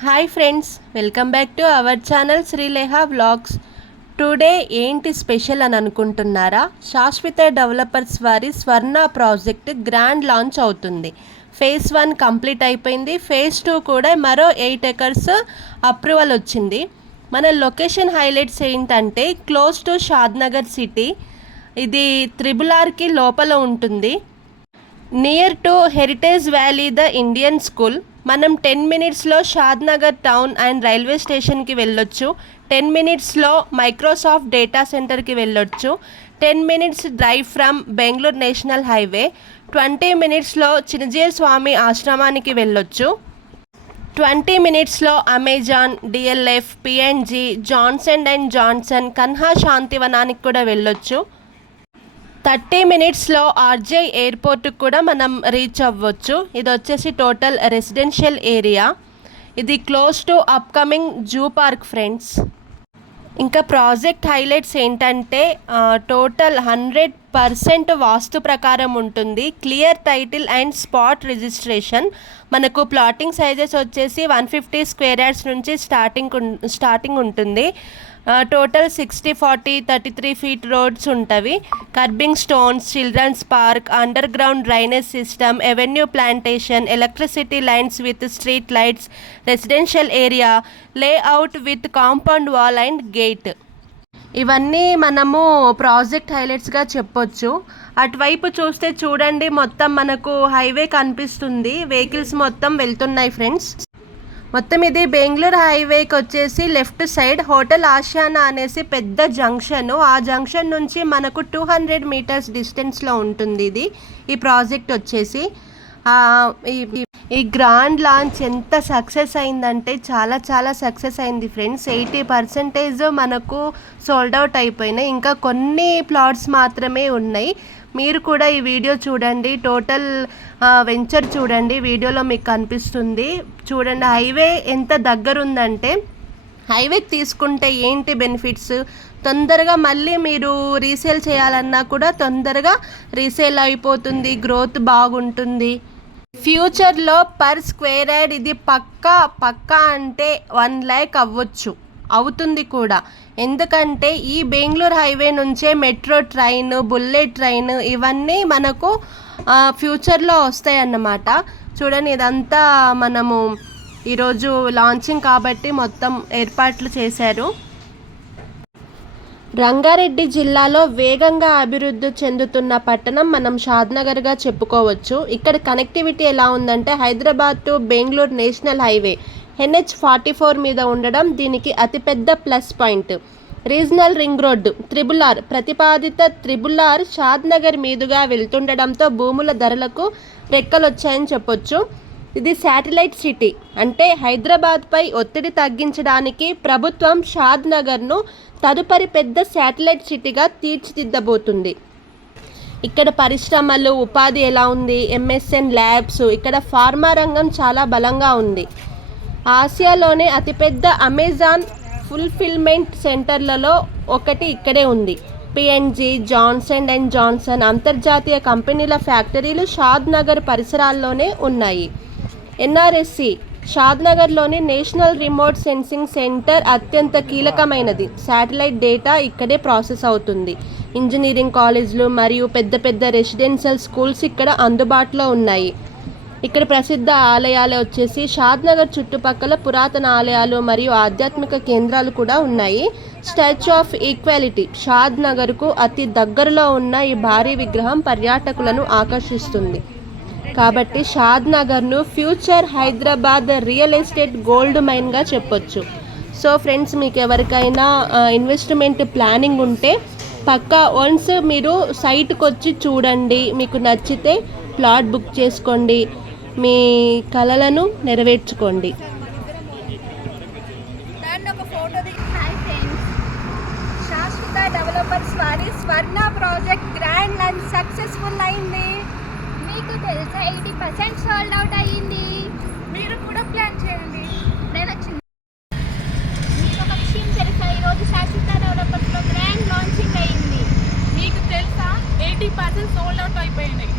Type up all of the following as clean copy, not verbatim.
Hi friends, welcome back to our channel Sreleha vlogs. Today ఏంటి special అని అనుకుంటున్నారా? Shashwat developers వారి స్వర్ణ ప్రాజెక్ట్ గ్రాండ్ లాంచ్ అవుతుంది. ఫేజ్ 1 కంప్లీట్ అయిపోయింది. ఫేజ్ 2 కూడా మరో 8 ఎకర్స్ అప్రూవల్ వచ్చింది. మన లొకేషన్ హైలైట్స్ ఏంటంటే క్లోజ్ టు షాద్నగర్ సిటీ. ఇది త్రిబుల్-ఆర్కి లోపల ఉంటుంది. Near to heritage valley the Indian school. మనం 10 మినిట్స్లో షాద్నగర్ టౌన్ అండ్ రైల్వే స్టేషన్కి వెళ్ళొచ్చు. 10 మినిట్స్లో మైక్రోసాఫ్ట్ డేటా సెంటర్కి వెళ్ళొచ్చు. 10 minutes drive from Bengaluru national highway. 20 మినిట్స్లో చిన్నజీయ స్వామి ఆశ్రమానికి వెళ్ళొచ్చు. 20 మినిట్స్లో Amazon, DLF, PNG, Johnson and Johnson, Kanha శాంతివనానికి కూడా వెళ్ళొచ్చు. 30 మినిట్స్లో ఆర్జే ఎయిర్పోర్ట్కి కూడా మనం రీచ్ అవ్వచ్చు. ఇది వచ్చేసి టోటల్ రెసిడెన్షియల్ ఏరియా. ఇది close to upcoming zoo park friends. ఇంకా ప్రాజెక్ట్ హైలైట్స్ ఏంటంటే టోటల్ 100% వాస్తు ప్రకారం ఉంటుంది. Clear title and spot registration. మనకు ప్లాటింగ్ సైజెస్ వచ్చేసి 150 స్క్వేర్ యార్డ్స్ నుంచి స్టార్టింగ్ ఉంటుంది. టోటల్ 60, 40, 33 ఫీట్ రోడ్స్ ఉంటవి. Kerbing stones, children's park, under ground drainage system, avenue plantation, electricity lines with street lights, residential area, layout with compound wall and gate. ఇవన్నీ మనము project హైలైట్స్గా చెప్పొచ్చు. అటువైపు చూస్తే చూడండి, మొత్తం మనకు హైవే కనిపిస్తుంది. వెహికల్స్ మొత్తం వెళ్తున్నాయి ఫ్రెండ్స్. మొత్తం ఇది బెంగళూరు హైవేకి వచ్చేసి లెఫ్ట్ సైడ్ హోటల్ ఆసియానా అనేసి పెద్ద జంక్షన్. ఆ జంక్షన్ నుంచి మనకు 200 మీటర్స్ డిస్టెన్స్లో ఉంటుంది ఇది ఈ ప్రాజెక్ట్ వచ్చేసి. ఈ గ్రాండ్ లాంచ్ ఎంత సక్సెస్ అయిందంటే చాలా సక్సెస్ అయింది ఫ్రెండ్స్. 80% మనకు సోల్డ్ అవుట్ అయిపోయినాయి. ఇంకా కొన్ని ప్లాట్స్ మాత్రమే ఉన్నాయి. మీరు కూడా ఈ వీడియో చూడండి, టోటల్ వెంచర్ చూడండి, వీడియోలో మీకు కనిపిస్తుంది. చూడండి హైవే ఎంత దగ్గర ఉందంటే. హైవేకి తీసుకుంటే ఏంటి బెనిఫిట్స్? తొందరగా మళ్ళీ మీరు రీసేల్ చేయాలన్నా కూడా తొందరగా రీసేల్ అయిపోతుంది. గ్రోత్ బాగుంటుంది. ఫ్యూచర్లో పర్ స్క్వేర్ యార్డ్ ఇది పక్కా అంటే 1 lakh అవుతుంది కూడా. ఎందుకంటే ఈ బెంగళూరు హైవే నుంచే మెట్రో ట్రైన్, బుల్లెట్ ట్రైన్ ఇవన్నీ మనకు ఫ్యూచర్లో వస్తాయి అన్నమాట. చూడండి, ఇదంతా మనము ఈరోజు లాంచింగ్ కాబట్టి మొత్తం ఏర్పాట్లు చేశారు. రంగారెడ్డి జిల్లాలో వేగంగా అభివృద్ధి చెందుతున్న పట్టణం మనం షాద్నగర్గా చెప్పుకోవచ్చు. ఇక్కడ కనెక్టివిటీ ఎలా ఉందంటే Hyderabad to Bengaluru national highway NH-44 మీద ఉండడం దీనికి అతిపెద్ద plus point. Regional ring road triple-are ప్రతిపాదిత త్రిబుల్-ఆర్ షాద్నగర్ మీదుగా వెళ్తుండడంతో భూముల ధరలకు రెక్కలొచ్చాయని చెప్పొచ్చు. ఇది శాటిలైట్ సిటీ అంటే హైదరాబాద్పై ఒత్తిడి తగ్గించడానికి ప్రభుత్వం షాద్నగర్ను తదుపరి పెద్ద శాటిలైట్ సిటీగా తీర్చిదిద్దబోతుంది. ఇక్కడ పరిశ్రమలు, ఉపాధి ఎలా ఉంది? MSN ల్యాబ్స్, ఇక్కడ ఫార్మా రంగం చాలా బలంగా ఉంది. ఆసియాలోనే అతిపెద్ద అమెజాన్ ఫుల్ఫిల్మెంట్ సెంటర్లలో ఒకటి ఇక్కడే ఉంది. పిఎన్జి, జాన్సన్ అండ్ జాన్సన్ అంతర్జాతీయ కంపెనీల ఫ్యాక్టరీలు షాద్నగర్ పరిసరాల్లోనే ఉన్నాయి. NRSC షాద్నగర్లోని నేషనల్ రిమోట్ సెన్సింగ్ సెంటర్ అత్యంత కీలకమైనది. శాటిలైట్ డేటా ఇక్కడే ప్రాసెస్ అవుతుంది. ఇంజనీరింగ్ కాలేజీలు మరియు పెద్ద రెసిడెన్షియల్ స్కూల్స్ ఇక్కడ అందుబాటులో ఉన్నాయి. ఇక్కడ ప్రసిద్ధ ఆలయాలు వచ్చేసి షాద్నగర్ చుట్టుపక్కల పురాతన ఆలయాలు మరియు ఆధ్యాత్మిక కేంద్రాలు కూడా ఉన్నాయి. స్టాచ్యూ ఆఫ్ ఈక్వాలిటీ షాద్నగర్కు అతి దగ్గరలో ఉన్న ఈ భారీ విగ్రహం పర్యాటకులను ఆకర్షిస్తుంది. కాబట్టి షాద్నగర్ను future Hyderabad real estate gold మైన్గా చెప్పొచ్చు. సో ఫ్రెండ్స్, మీకు ఎవరికైనా ఇన్వెస్ట్మెంట్ ప్లానింగ్ ఉంటే పక్కా వన్స్ మీరు సైట్కి వచ్చి చూడండి. మీకు నచ్చితే ప్లాట్ బుక్ చేసుకోండి. మీ కలలను నెరవేర్చుకోండి. శాశ్వత డెవలపర్స్ వారి Swarna project grand launch successful అయింది. మీకు తెలుసా 80% సోల్డ్ అవుట్ అయ్యింది. మీరు కూడా ప్లాన్ చేయండి. నేను వచ్చింది. మీకు ఒక విషయం తెలుసా? ఈరోజు శాశ్వత డెవలపర్స్లో గ్రాండ్ లాంచింగ్ అయింది. మీకు తెలుసా 80% సోల్డ్ అవుట్ అయిపోయినాయి.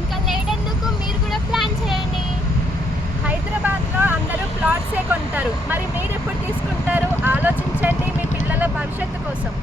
ఇంకా లేట్ ఎందుకు? మీరు కూడా ప్లాన్ చేయండి. హైదరాబాద్లో అందరూ ప్లాట్స్ కొంటారు. మరి మీరు ఎప్పుడు తీసుకుంటారు? ఆలోచించండి మీ పిల్లల భవిష్యత్తు కోసం.